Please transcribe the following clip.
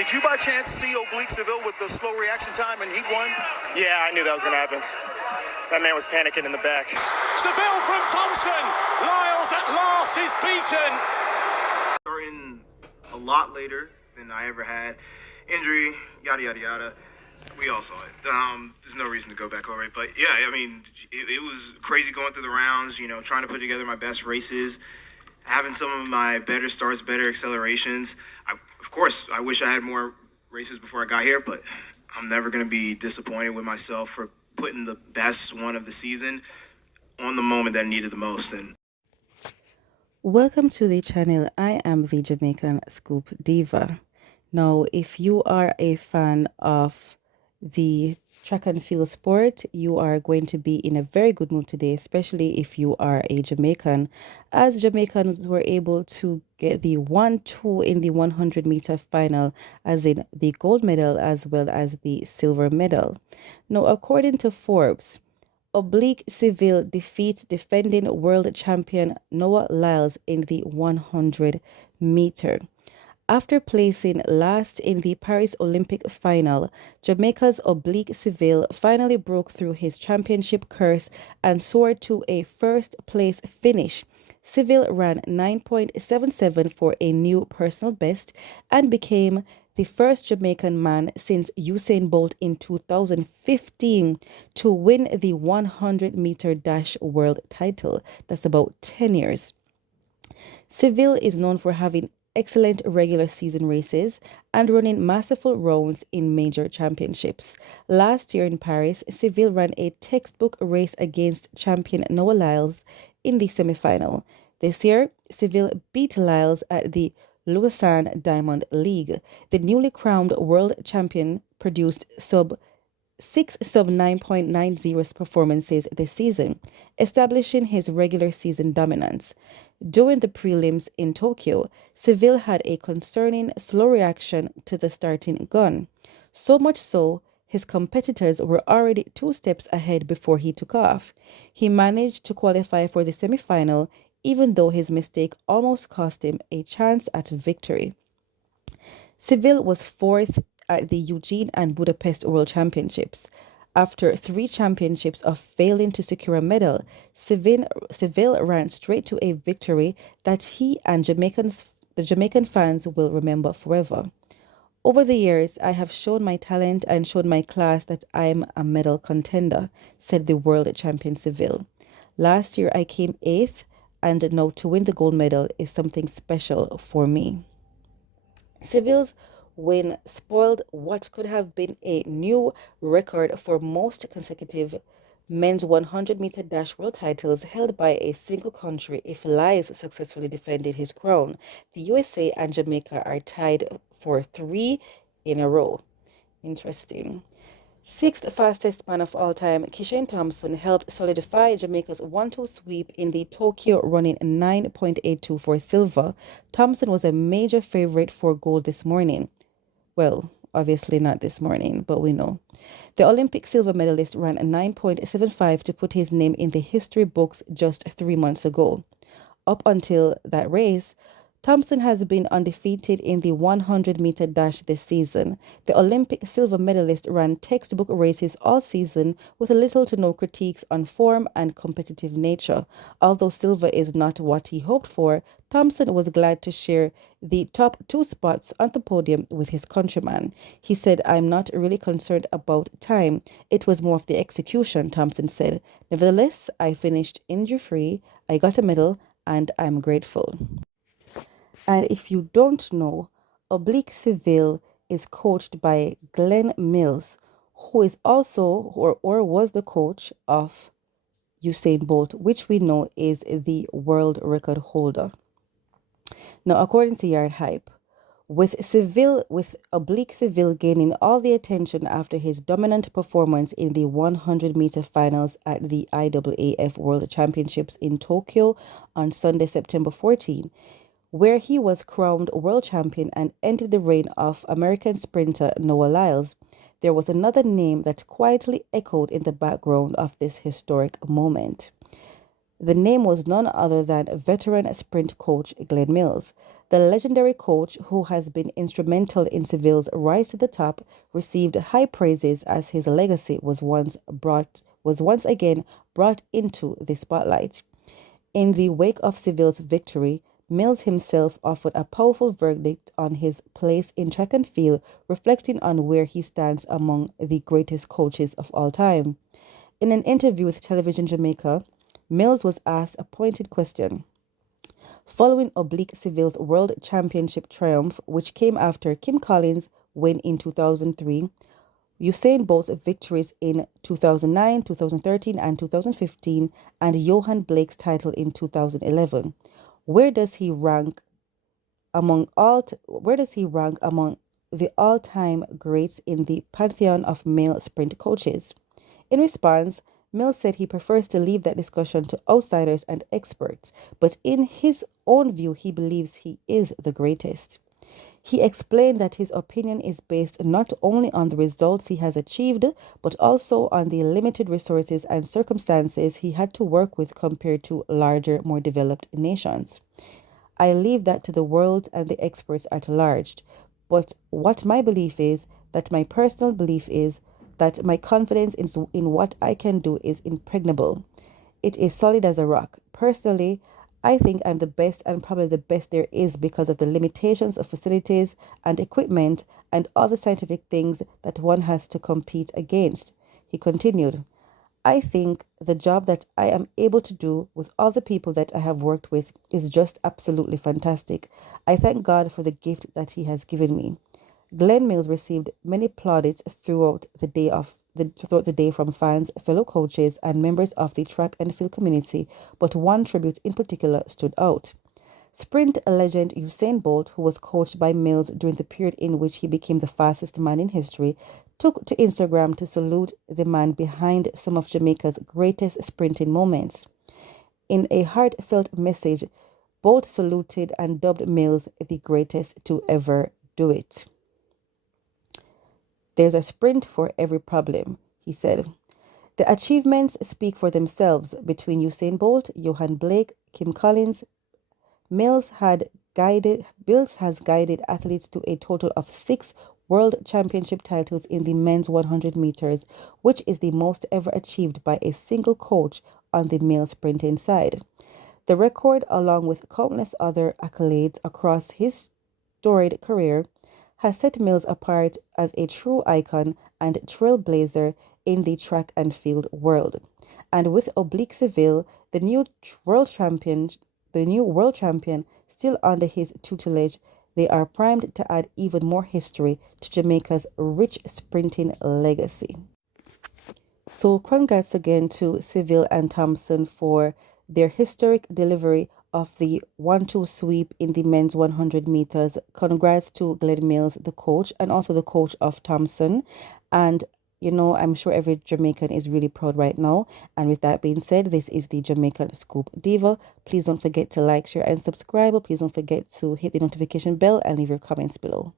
Did you by chance see Oblique Seville with the slow reaction time and he won? Yeah, I knew that was going to happen. That man was panicking in the back. Seville from Thompson. Lyles at last is beaten. Starting a lot later than I ever had. Injury, yada, yada, yada. We all saw it. There's no reason to go back over it. But, yeah, I mean, it was crazy going through the rounds, you know, trying to put together my best races, having some of my better starts, better accelerations. Of course, I wish I had more races before I got here, but I'm never going to be disappointed with myself for putting the best one of the season on the moment that I needed the most. And welcome to the channel. I am the Jamaican Scoop Diva. Now, if you are a fan of the track and field sport, you are going to be in a very good mood today, especially if you are a Jamaican, as Jamaicans were able to get the 1-2 in the 100-meter final, as in the gold medal as well as the silver medal. Now, according to Forbes, Oblique Seville defeats defending world champion Noah Lyles in the 100-meter. After placing last in the Paris Olympic final, Jamaica's Oblique Seville finally broke through his championship curse and soared to a first-place finish. Seville ran 9.77 for a new personal best and became the first Jamaican man since Usain Bolt in 2015 to win the 100-meter dash world title. That's about 10 years. Seville is known for having excellent regular season races and running masterful rounds in major championships. Last year in Paris, Seville ran a textbook race against champion Noah Lyles in the semi-final. This year, Seville beat Lyles at the Lausanne Diamond League. The newly crowned world champion produced six sub 9.90 performances this season, establishing his regular season dominance. During the prelims in Tokyo, Seville had a concerning slow reaction to the starting gun. So much so, his competitors were already 2 steps ahead before he took off. He managed to qualify for the semi-final, even though his mistake almost cost him a chance at victory. Seville was 4th at the Eugene and Budapest World Championships. After 3 championships of failing to secure a medal, Seville ran straight to a victory that he and the Jamaican fans will remember forever. Over the years, I have shown my talent and shown my class that I'm a medal contender, said the world champion Seville. Last year, I came 8th, and now to win the gold medal is something special for me. Seville's win spoiled what could have been a new record for most consecutive men's 100-meter dash world titles held by a single country if Lyles successfully defended his crown. The USA and Jamaica are tied for 3 in a row. Interesting. 6th fastest man of all time, Kishane Thompson helped solidify Jamaica's 1-2 sweep in the Tokyo, running 9.82 for silver. Thompson was a major favorite for gold this morning. Well, obviously not this morning, but we know. The Olympic silver medalist ran 9.75 to put his name in the history books just 3 months ago. Up until that race, Thompson has been undefeated in the 100-meter dash this season. The Olympic silver medalist ran textbook races all season with little to no critiques on form and competitive nature. Although silver is not what he hoped for, Thompson was glad to share the top 2 spots on the podium with his countryman. He said, "I'm not really concerned about time. It was more of the execution," Thompson said. "Nevertheless, I finished injury-free, I got a medal, and I'm grateful." And if you don't know, Oblique Seville is coached by Glenn Mills, who is also or was the coach of Usain Bolt, which we know is the world record holder. Now, according to Yard Hype, with Oblique Seville gaining all the attention after his dominant performance in the 100-meter finals at the IAAF World Championships in Tokyo on Sunday, September 14, where he was crowned world champion and ended the reign of American sprinter Noah Lyles, there was another name that quietly echoed in the background of this historic moment. The name was none other than veteran sprint coach Glenn Mills. The legendary coach, who has been instrumental in Seville's rise to the top, received high praises as his legacy was once again brought into the spotlight. In the wake of Seville's victory, Mills himself offered a powerful verdict on his place in track and field, reflecting on where he stands among the greatest coaches of all time. In an interview with Television Jamaica, Mills was asked a pointed question. Following Oblique Seville's World Championship triumph, which came after Kim Collins' win in 2003, Usain Bolt's victories in 2009, 2013, and 2015, and Johan Blake's title in 2011. Where does he rank among the all-time greats in the pantheon of male sprint coaches? In response, Mills said he prefers to leave that discussion to outsiders and experts, but in his own view, he believes he is the greatest. He explained that his opinion is based not only on the results he has achieved, but also on the limited resources and circumstances he had to work with compared to larger, more developed nations. I leave that to the world and the experts at large. But what my personal belief is, that my confidence in what I can do is impregnable. It is solid as a rock. Personally, I think I'm the best and probably the best there is because of the limitations of facilities and equipment and other scientific things that one has to compete against. He continued, I think the job that I am able to do with all the people that I have worked with is just absolutely fantastic. I thank God for the gift that He has given me. Glenn Mills received many plaudits throughout the day from fans, fellow coaches, and members of the track and field community, but one tribute in particular stood out. Sprint legend Usain Bolt, who was coached by Mills during the period in which he became the fastest man in history, took to Instagram to salute the man behind some of Jamaica's greatest sprinting moments. In a heartfelt message, Bolt saluted and dubbed Mills the greatest to ever do it. There's a sprint for every problem, he said. The achievements speak for themselves. Between Usain Bolt, Johan Blake, Kim Collins, Mills has guided athletes to a total of 6 World Championship titles in the men's 100 meters, which is the most ever achieved by a single coach on the male sprinting side. The record, along with countless other accolades across his storied career, has set Mills apart as a true icon and trailblazer in the track and field world. And with Oblique Seville, the new world champion still under his tutelage, they are primed to add even more history to Jamaica's rich sprinting legacy. So congrats again to Seville and Thompson for their historic delivery of the 1-2 sweep in the men's 100 meters. Congrats to Glenn Mills, the coach, and also the coach of Thompson. And I'm sure every Jamaican is really proud right now. And with that being said, this is the Jamaican Scoop Diva. Please don't forget to like, share, and subscribe. Please don't forget to hit the notification bell and leave your comments below.